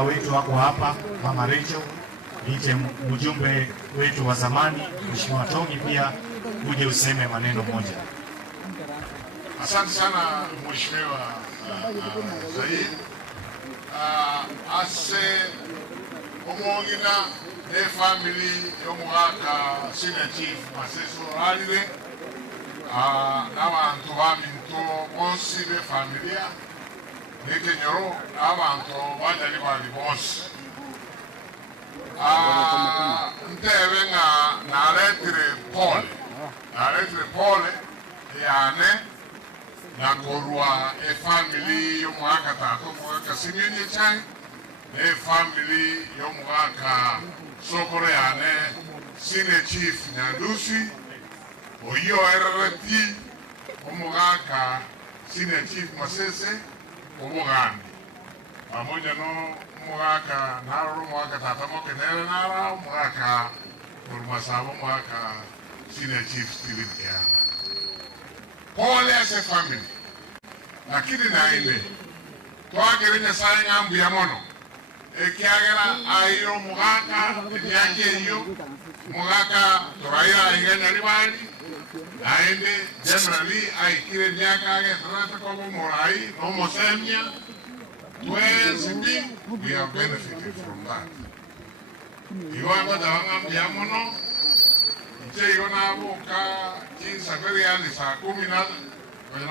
Wetu wako hapa, Mama Rachel, niite mjumbe wetu wa zamani Mheshimiwa Tongi pia uje useme maneno moja. Asante sana Mheshimiwa Zaid. Ase omongina ne family yomwaka senior chief Maseso alile n'abantu baminto bonsi be familia Nekenyoro abantu banyali bali bonsi ntebe nga naletire Paul yane nakorwa family y'omwaka tatu mwaka sinyenye chai family y'omwaka sokoro yane senior chief Nyandusi oyo RRT omwaka senior chief Masese Umugandi pamoja no mwaka naro mwaka tata mokenere nara mwaka kurmasabo mwaka senior chief Steven Kiana pole as a family lakini na ile twagerenya saye ngambu ya mono ekiagera ayo mwaka yake hiyo mwaka toraya ingenya libali aende generally aikire nyaka age trata como morai no mosemia we are benefited from that. Iwanga dawanga myamono ite igona boka kinsa very early saa 10 when I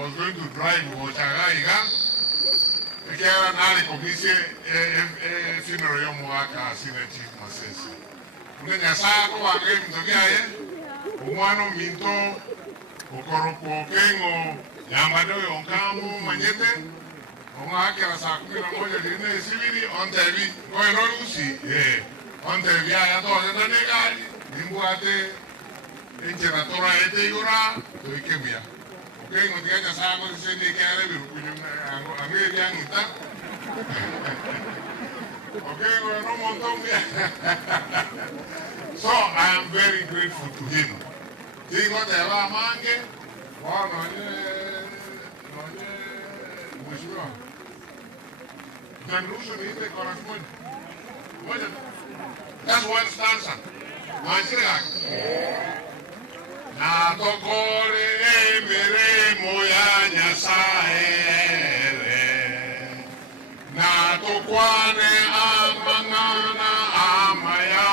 was going to drive Ochagaiga ekera nali komisi funeral y'omwaka senior chief Masese unenya saa ko wage mtogiaye umwano minto ukoropo kengo yambado yonkamu manyete umwake na saa 11 line sibiri ontevi ngoero lusi ontevi ya to ndane gari nimbuate enjera tora ete igora toikemia kengo tiaja saa ko sende kare birukunyo amiri yangita okay no montombia. So I am very grateful to him. Digo te va mange, bueno, mheshimiwa. Nyandusi ni ile correspond. Moja. That's one stanza. Mwashira. Na tokore emere moya nyasae. Na tokwane amangana amaya.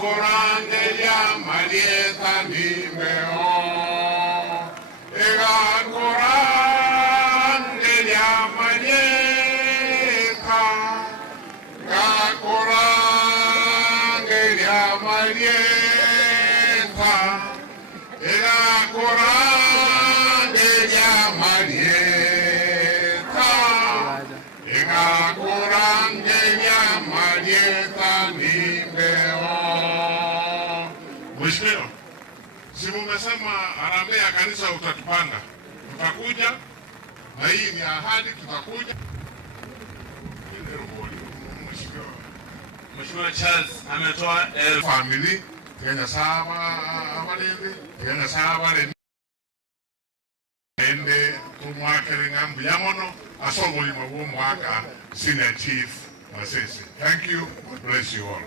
Kurande ya Marieta nimeo, ega kurande ya Marieta, ega kurande ya Marieta, ega kurande ya Marieta, ega kurande ya Marieta nimeo. Mheshimiwa, si mmesema harambee ya kanisa utatupanga, tutakuja na hii ni ahadi, tutakuja. Mheshimiwa Charles ametoa family Kenya saba abalende ende tumwakere ngambu yamono asogoli mwa mwaka senior chief Masese. Thank you. God bless you all.